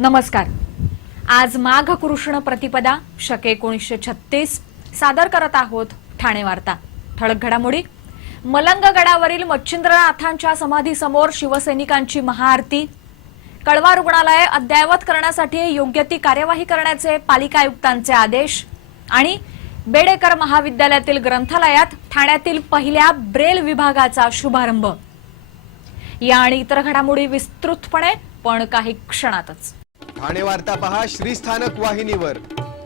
नमस्कार। आज माघ कृष्ण प्रतिपदा शक 1936 सादर करत आहोत ठाणे वार्ता। ठळक घडामोडी। मलंग गडावरील मच्छिंद्रनाथांच्या समाधीसमोर शिवसैनिकांची महाआरती। कळवा रुग्णालय अद्ययावत करण्यासाठी योग्य ती कार्यवाही करण्याचे पालिका आयुक्तांचे आदेश। आणि बेडेकर महाविद्यालयातील ग्रंथालयात ठाण्यातील पहिल्या ब्रेल विभागाचा शुभारंभ। या आणि इतर घडामोडी विस्तृतपणे पण काही क्षणातच। ठाणे वार्ता पहा श्रीस्थानक वाहिनीवर।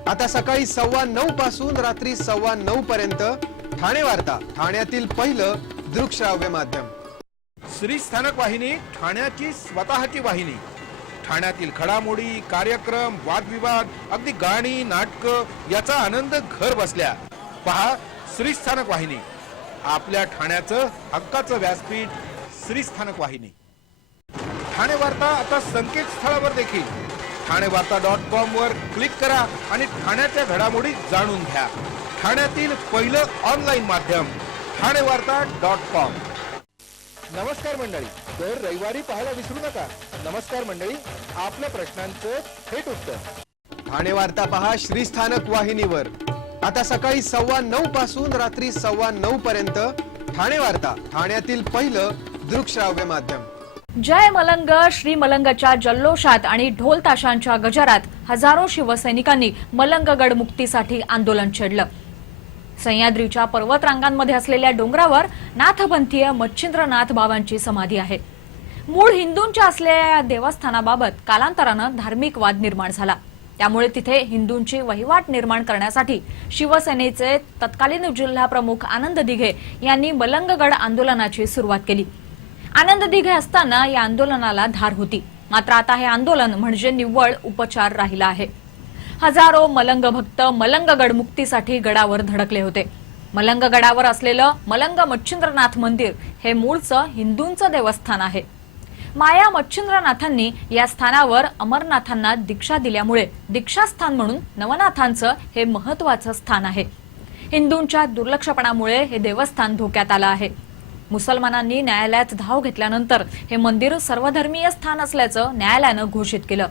आता सकाळी 9:15 पासून रात्री 9:15 पर्यंत ठाणे वार्ता, ठाण्यातील पहिलं दृकश्राव्य माध्यम। श्रीस्थानक वाहिनी ठाण्याची स्वतःची वाहिनी। ठाण्यातील घडामोडी, कार्यक्रम, वादविवाद, अगदी गाणी, नाटक याचा आनंद घर बसल्या पहा श्रीस्थानक वाहिनी। आपल्या ठाण्याचं हक्काचं व्यासपीठ श्रीस्थानक वाहिनी। ठाणे वार्ता आता संकेतस्थळावर देखील ठाणेवार्ता.com वर क्लिक करा आणि ठाण्याच्या घडामोडी जाणून घ्या। ठाण्यातील पहिलं ऑनलाईन माध्यम ठाणेवार्ता.com। नमस्कार मंडळी, दर रविवारी पाहायला विसरू नका। नमस्कार मंडळी, आपल्या प्रश्नांचं थेट उत्तर। ठाणे वार्ता पहा श्रीस्थानक वाहिनीवर। आता सकाळी 9:15 पासून रात्री 9:15 पर्यंत ठाणे वार्ता, ठाण्यातील पहिलं दृकश्राव्य माध्यम। जय मलंग श्री मलंगच्या जल्लोषात आणि ढोल ताशांच्या गजरात हजारो शिवसैनिकांनी मलंगगड मुक्तीसाठी आंदोलन छेडलं। सह्याद्रीच्या पर्वतरांगांमध्ये असलेल्या डोंगरावर नाथपंथीय मच्छिंद्रनाथ बाबांची समाधी आहे। मूळ हिंदूंच्या असलेल्या या देवस्थानाबाबत कालांतरानं धार्मिक वाद निर्माण झाला। त्यामुळे तिथे हिंदूंची वहिवाट निर्माण करण्यासाठी शिवसेनेचे तत्कालीन जिल्हा प्रमुख आनंद दिघे यांनी मलंगगड आंदोलनाची सुरुवात केली। आनंद दिघे असताना या आंदोलनाला धार होती, मात्र आता हे आंदोलन म्हणजे निव्वळ उपचार राहिला आहे। हजारो मलंग भक्त मलंगगड मुक्तीसाठी गडावर धडकले होते। मलंग गडावर असलेलं मलंग मच्छिंद्रनाथ मंदिर हे मूळचं हिंदूंचं देवस्थान आहे। माया मच्छिंद्रनाथांनी या स्थानावर अमरनाथांना दीक्षा दिल्यामुळे दीक्षास्थान म्हणून नवनाथांचं हे महत्त्वाचं स्थान आहे। हिंदूंच्या दुर्लक्षपणामुळे हे देवस्थान धोक्यात आलं आहे। मुसलमानांनी न्यायालयात धाव घेतल्यानंतर हे मंदिर सर्वधर्मीय स्थान असल्याचं न्यायालयानं घोषित केलं।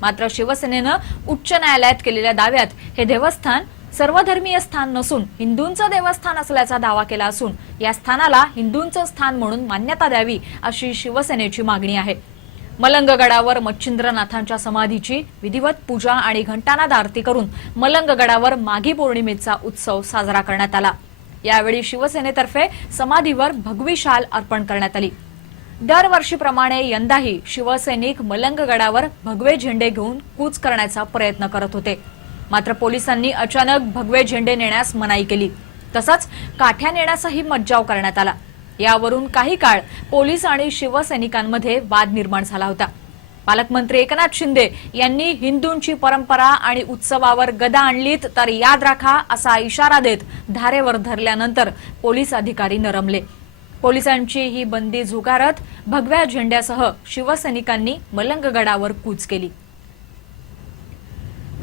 मात्र शिवसेनेनं उच्च न्यायालयात केलेल्या दाव्यात हे देवस्थान सर्वधर्मीय स्थान नसून हिंदूंचं देवस्थान असल्याचा दावा केला असून या स्थानाला हिंदूंचं स्थान म्हणून मान्यता द्यावी अशी शिवसेनेची मागणी आहे। मलंगगडावर मच्छिंद्रनाथांच्या समाधीची विधिवत पूजा आणि घंटानाद आरती करून मलंगगडावर माघी पौर्णिमेचा उत्सव साजरा करण्यात आला। यावेळी शिवसेनेतर्फे समाधीवर भगवी शाल अर्पण करण्यात आली। दरवर्षीप्रमाणे यंदाही शिवसैनिक मलंगगडावर भगवे झेंडे घेऊन कूच करण्याचा प्रयत्न करत होते, मात्र पोलिसांनी अचानक भगवे झेंडे नेण्यास मनाई केली। तसंच काठ्या नेण्याचाही मज्जाव करण्यात आला। यावरून काही काळ पोलीस आणि शिवसैनिकांमध्ये वाद निर्माण झाला होता। पालकमंत्री एकनाथ शिंदे यांनी हिंदूंची परंपरा आणि उत्सवावर गदा आणलीत तर याद राखा असा इशारा देत धारेवर धरल्यानंतर पोलीस अधिकारी नरमले। पोलिसांची ही बंदी झुगारत भगव्या झेंड्यासह शिवसैनिकांनी मलंगगडावर कूच केली।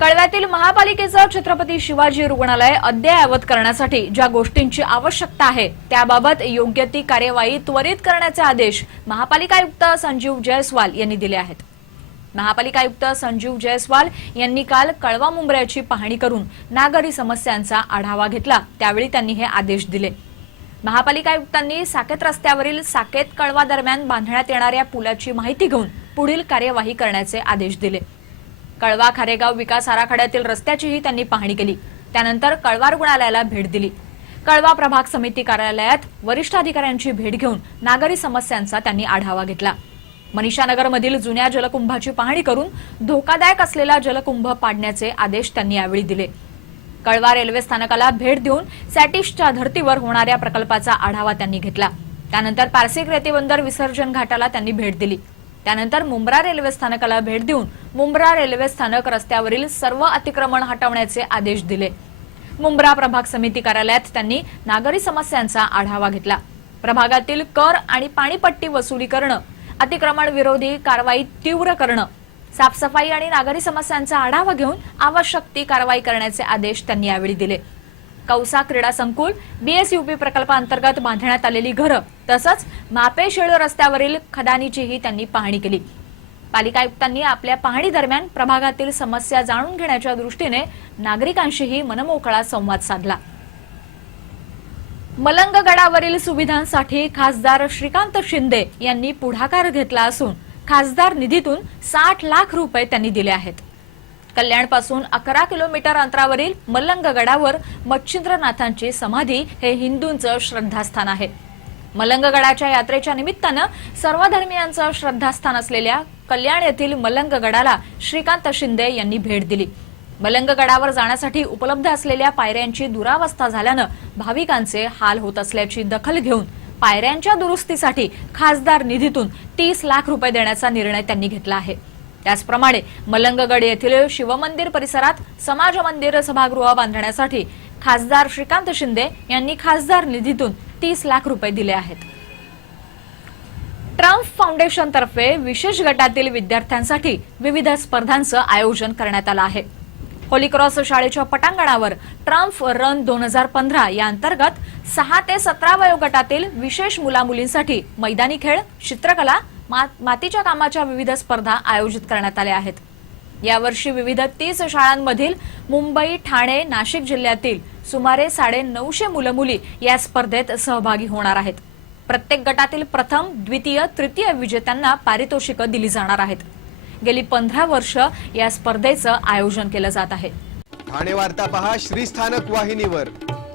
कळव्यातील महापालिकेचं छत्रपती शिवाजी रुग्णालय अद्ययावत करण्यासाठी ज्या गोष्टींची आवश्यकता आहे त्याबाबत योग्य ती कार्यवाही त्वरित करण्याचे आदेश महापालिका आयुक्त संजीव जयस्वाल यांनी दिले आहेत। महापालिका आयुक्त संजीव जयस्वाल यांनी काल कळवा मुंब्र्याची पाहणी करून नागरी समस्यांचा आढावा घेतला, त्यावेळी त्यांनी हे आदेश दिले। महापालिका आयुक्तांनी साकेत रस्त्यावरील साकेत कळवा दरम्यान बांधण्यात येणाऱ्या पुलाची माहिती घेऊन पुढील कार्यवाही करण्याचे आदेश दिले। कळवा खारेगाव विकास आराखड्यातील रस्त्याचीही त्यांनी पाहणी केली। त्यानंतर कळवा रुग्णालयाला भेट दिली। कळवा प्रभाग समिती कार्यालयात वरिष्ठ अधिकाऱ्यांची भेट घेऊन नागरी समस्यांचा त्यांनी आढावा घेतला। मनीषानगरमधील जुन्या जलकुंभाची पाहणी करून धोकादायक असलेला जलकुंभ पाडण्याचे आदेश त्यांनी यावेळी दिले। कळवा रेल्वे स्थानकाला भेट देऊन सॅटिशच्या धर्तीवर होणाऱ्या प्रकल्पाचा आढावा त्यांनी घेतला। त्यानंतर पारसिक रेतीबंदर विसर्जन घाटाला त्यांनी भेट दिली। त्यानंतर मुंब्रा रेल्वे स्थानकाला भेट देऊन मुंब्रा रेल्वे स्थानक रस्त्यावरील सर्व अतिक्रमण हटवण्याचे आदेश दिले। मुंब्रा प्रभाग समिती कार्यालयात त्यांनी नागरी समस्यांचा आढावा घेतला। प्रभागातील कर आणि पाणीपट्टी वसुली करणं, अतिक्रमण विरोधी कारवाई तीव्र करणं, साफसफाई आणि नागरी समस्यांचा आढावा घेऊन आवश्यक ती कारवाई करण्याचे आदेश त्यांनी यावेळी दिले। कौसा क्रीडा संकुल, बीएसयूपी प्रकल्पांतर्गत बांधण्यात आलेली घरं तसंच मापे शेळ रस्त्यावरील खदानीचीही त्यांनी पाहणी केली। पालिका आयुक्तांनी आपल्या पाहणी दरम्यान प्रभागातील समस्या जाणून घेण्याच्या दृष्टीने नागरिकांशीही मनमोकळा संवाद साधला। मलंग गडावरील सुविधांसाठी खासदार श्रीकांत शिंदे यांनी पुढाकार घेतला असून खासदार निधीतून 60 लाख रुपये त्यांनी दिले आहेत। कल्याणपासून 11 किलोमीटर अंतरावरील मलंग गडावर मच्छिंद्रनाथांची समाधी हे हिंदूंचं श्रद्धास्थान आहे। मलंग गडाच्या यात्रेच्या निमित्तानं सर्व धर्मियांचं श्रद्धास्थान असलेल्या कल्याण येथील मलंग गडाला श्रीकांत शिंदे यांनी भेट दिली। मलंग गडावर जाण्यासाठी उपलब्ध असलेल्या पायऱ्यांची दुरावस्था झाल्यानं भाविकांचे हाल होत असल्याची दखल घेऊन पायऱ्यांच्या दुरुस्तीसाठी खासदार निधीतून 30 लाख रुपये देण्याचा निर्णय त्यांनी घेतला आहे। त्याचप्रमाणे मलंगगड येथील शिवमंदिर परिसरात समाज मंदिर सभागृह बांधण्यासाठी खासदार श्रीकांत शिंदे यांनी खासदार निधीतून 30 लाख रुपये दिले आहेत। ट्रम्प फाउंडेशन तर्फे विशेष गटातील विद्यार्थ्यांसाठी विविध स्पर्धांचं आयोजन करण्यात आलं आहे। होली क्रॉस शाळेच्या पटांगणावर ट्रम्प रन 2015 या अंतर्गत 6 ते 17 वयोगटातील विशेष मुलामुलींसाठी मैदानी खेळ, चित्रकला, मातीच्या कामाच्या विविध स्पर्धा आयोजित करण्यात आल्या आहेत। यावर्षी विविध 30 शाळांमधील मुंबई, ठाणे, नाशिक जिल्ह्यातील सुमारे 950 मुलं-मुली या स्पर्धेत सहभागी होणार आहेत। प्रत्येक गटातील प्रथम, द्वितीय, तृतीय विजेत्यांना पारितोषिकं दिली जाणार आहेत। गेली 15 वर्ष या स्पर्धेचं आयोजन केलं जात आहे। ठाणे वार्ता पहा श्रीस्थानक वाहिनीवर।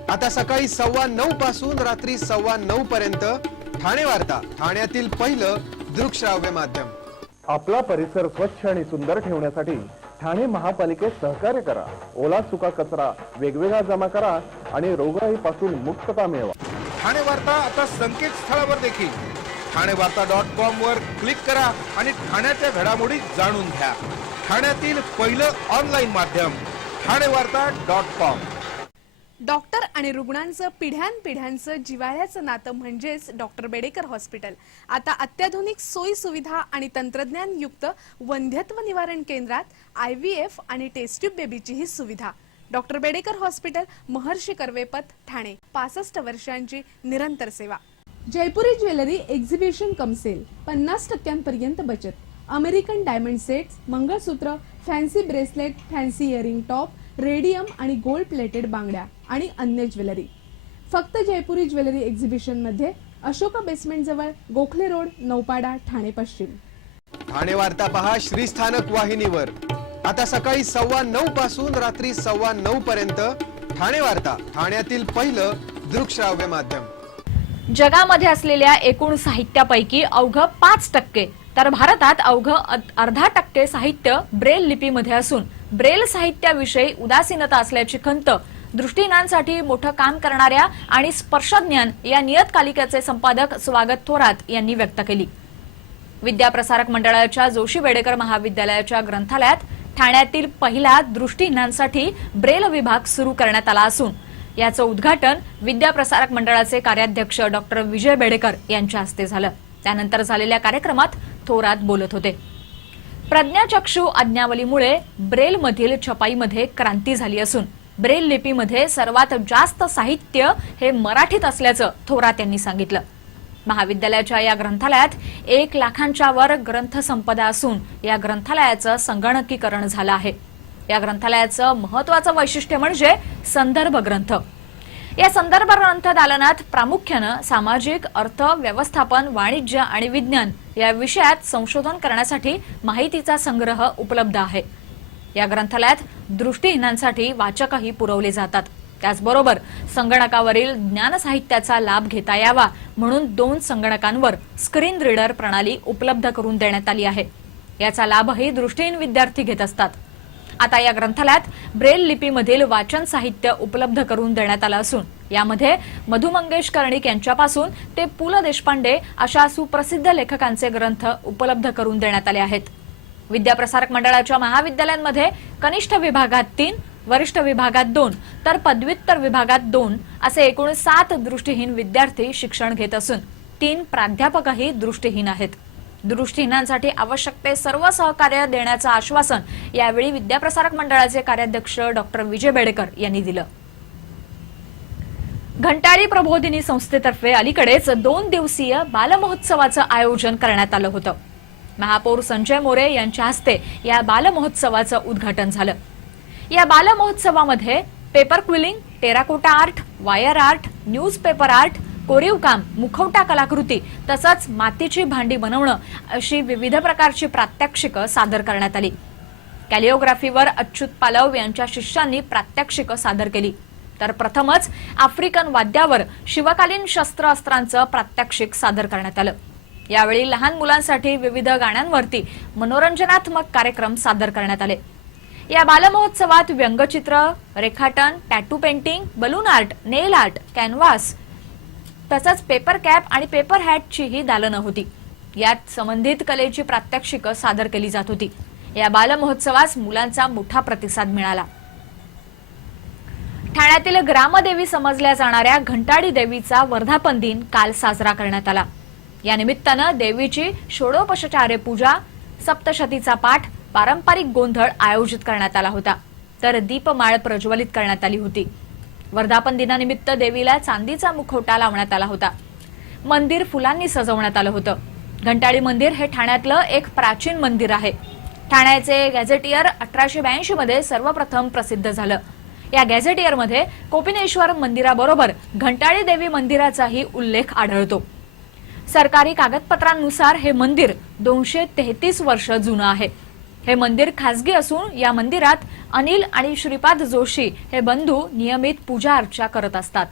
आता सकाळी 9:15 पासून रात्री 9:15 पर्यंत ठाणे वार्ता, ठाण्यातील पहिलं दृकश्राव्य माध्यम। आपला परिसर स्वच्छ आणि सुंदर ठेवण्यासाठी ठाणे महापालिकेत सहकार्य करा। ओला सुका कचरा वेगवेगळा जमा करा आणि रोगराईपासून मुक्तता मिळवा। ठाणे वार्ता आता संकेतस्थळावर देखील ठाणेवार्ता.com वर क्लिक करा आणि ठाण्याच्या घडामोडी जाणून घ्या। ठाण्यातील पहिलं ऑनलाईन माध्यम ठाणेवार्ता.com। डॉक्टर आणि रुग्णांचं पिढ्यानपिढ्यांचं जिव्हाळ्याचं नातं म्हणजेच डॉक्टर बेडेकर हॉस्पिटल आता अत्याधुनिक सोयी सुविधा आणि तंत्रज्ञान युक्त वंध्यत्व निवारण केंद्रात IVF आणि टेस्ट ट्यूब बेबीचीही सुविधा। डॉक्टर बेडेकर हॉस्पिटल, महर्षी कर्वेपथ, ठाणे। 65 वर्षांची निरंतर सेवा। Jaipuri jewellery exhibition cum sale, 50% बचत। American diamond sets, mangalsutra, fancy bracelet, fancy earring top, radium आणि गोल्ड प्लेटेड बांगड्या आणि अन्य ज्वेलरी फक्त जयपुरी ज्वेलरी एक्झिबिशन मध्ये, अशोका बेसमेंट जवळ, गोखले रोड, नौपाडा, ठाणे पश्चिम। ठाणे वार्ता पहा श्रीस्थानक वाहिनीवर। आता सकाळी 9:15 पासून रात्री 9:15 पर्यंत ठाणे वार्ता, ठाण्यातील पहिलं दृकश्राव्य माध्यम। जगामध्ये असलेल्या एकूण साहित्यापैकी अवघं 5% तर भारतात अवघं 0.5% साहित्य ब्रेल लिपीमध्ये असून ब्रेल साहित्याविषयी उदासीनता असल्याची खंत दृष्टीहीनांसाठी मोठं काम करणाऱ्या आणि स्पर्शज्ञान या नियतकालिकेचे संपादक स्वागत थोरात यांनी व्यक्त केली। विद्याप्रसारक मंडळाच्या जोशी बेडेकर महाविद्यालयाच्या ग्रंथालयात ठाण्यातील पहिला दृष्टीहीनांसाठी ब्रेल विभाग सुरू करण्यात आला असून याचं उद्घाटन विद्याप्रसारक मंडळाचे कार्याध्यक्ष डॉक्टर विजय बेडेकर यांच्या हस्ते झालं। त्यानंतर झालेल्या कार्यक्रमात थोरात बोलत होते। प्रज्ञाचक्षु आज्ञावलीमुळे ब्रेलमधील छपाईमध्ये क्रांती झाली असून ब्रेल लिपीमध्ये सर्वात जास्त साहित्य हे मराठीत असल्याचं थोरात यांनी सांगितलं। महाविद्यालयाच्या या ग्रंथालयात 1 लाखांच्या वर ग्रंथसंपदा असून या ग्रंथालयाचं संगणकीकरण झालं आहे। या ग्रंथालयाचं महत्त्वाचं वैशिष्ट्य म्हणजे संदर्भ ग्रंथ। या संदर्भ ग्रंथ दालनात प्रामुख्यानं सामाजिक, अर्थ, व्यवस्थापन, वाणिज्य आणि विज्ञान या विषयात संशोधन करण्यासाठी माहितीचा संग्रह उपलब्ध आहे। या ग्रंथालयात दृष्टीहीनांसाठी वाचकही पुरवले जातात। त्याचबरोबर संगणकावरील ज्ञान साहित्याचा लाभ घेता यावा म्हणून 2 संगणकांवर स्क्रीन रीडर प्रणाली उपलब्ध करून देण्यात आली आहे। याचा लाभही दृष्टीहीन विद्यार्थी घेत असतात। आता या ग्रंथालयात ब्रेल लिपीमधील वाचन साहित्य उपलब्ध करून देण्यात आलं असून यामध्ये मधु मंगेश कर्णिक यांच्यापासून ते पु ल देशपांडे अशा सुप्रसिद्ध लेखकांचे ग्रंथ उपलब्ध करून देण्यात आले आहेत। विद्याप्रसारक मंडळाच्या महाविद्यालयांमध्ये कनिष्ठ विभागात 3, वरिष्ठ विभागात 2 तर पदव्युत्तर विभागात 2 असे एकूण 7 दृष्टीहीन विद्यार्थी शिक्षण घेत असून 3 प्राध्यापकही दृष्टीहीन आहेत। दृष्टीहीनांसाठी आवश्यक ते सर्व सहकार्य देण्याचं आश्वासन यावेळी विद्याप्रसारक मंडळाचे कार्याध्यक्ष डॉक्टर विजय बेडेकर यांनी दिलं। घंटाळी प्रबोधिनी संस्थेतर्फे अलीकडेच 2 दिवसीय बालमहोत्सवाचं आयोजन करण्यात आलं होतं। महापौर संजय मोरे यांच्या हस्ते या बालमहोत्सवाचं उद्घाटन झालं। या बालमहोत्सवामध्ये paper quilling, terracotta art, wire art, newspaper art, कोरीव काम, मुखवटा कलाकृती तसंच मातीची भांडी बनवणं अशी विविध प्रकारची प्रात्यक्षिकं सादर करण्यात आली। कॅलिओग्राफीवर अच्युत पालव यांच्या शिष्यांनी प्रात्यक्षिकं सादर केली, तर प्रथमच आफ्रिकन वाद्यावर शिवकालीन शस्त्रास्त्रांचं प्रात्यक्षिक सादर करण्यात आलं। यावेळी लहान मुलांसाठी विविध गाण्यांवरती मनोरंजनात्मक कार्यक्रम सादर करण्यात आले। या बालमहोत्सवात व्यंगचित्र, रेखाटन, टॅटू पेंटिंग, बलून आर्ट, नेल आर्ट, कॅनव्हास तसंच पेपर कॅप आणि पेपर हॅटचीही दालनं होती। यात संबंधित कलेची प्रात्यक्षिकं सादर केली जात होती। या बालमहोत्सवास मुलांचा मोठा प्रतिसाद मिळाला। ठाण्यातील ग्रामदेवी समजल्या जाणाऱ्या घंटाडी देवीचा वर्धापन दिन काल साजरा करण्यात आला। या निमित्तानं देवीची षोडोपचार्य पूजा, सप्तशतीचा पाठ, पारंपरिक गोंधळ आयोजित करण्यात आला होता, तर दीपमाळ प्रज्वलित करण्यात आली होती। वर्धापन दिनानिमित्त देवीला चांदीचा मुखवटा लावण्यात आला होता। मंदिर फुलांनी सजवण्यात आलं होतं। घंटाडी मंदिर हे ठाण्यातलं एक प्राचीन मंदिर आहे। ठाण्याचे गॅझेटियर 1882 मध्ये सर्वप्रथम प्रसिद्ध झालं। या गॅझेटियरमध्ये कोपिनेश्वर मंदिराबरोबर घंटाडी देवी मंदिराचाही उल्लेख आढळतो। सरकारी कागदपत्रांनुसार हे मंदिर 233 वर्ष जुनं आहे। हे मंदिर खासगी असून या मंदिरात अनिल आणि श्रीपाद जोशी हे बंधू नियमित पूजा अर्चा करत असतात।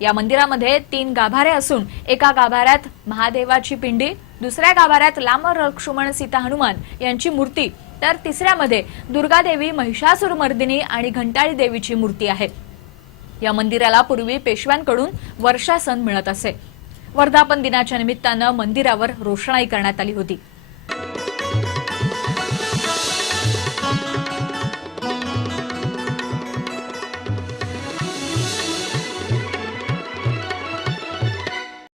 या मंदिरामध्ये 3 गाभारे असून एका गाभाऱ्यात महादेवाची पिंडी, दुसऱ्या गाभाऱ्यात राम लक्ष्मण सीता हनुमान यांची मूर्ती, तर तिसऱ्यामध्ये दुर्गादेवी, महिषासुरमर्दिनी आणि घंटाळी देवीची मूर्ती आहे। या मंदिराला पूर्वी पेशव्यांकडून वर्षासन मिळत असे। वर्धापन दिनाच्या निमित्तानं मंदिरावर रोषणाई करण्यात आली होती।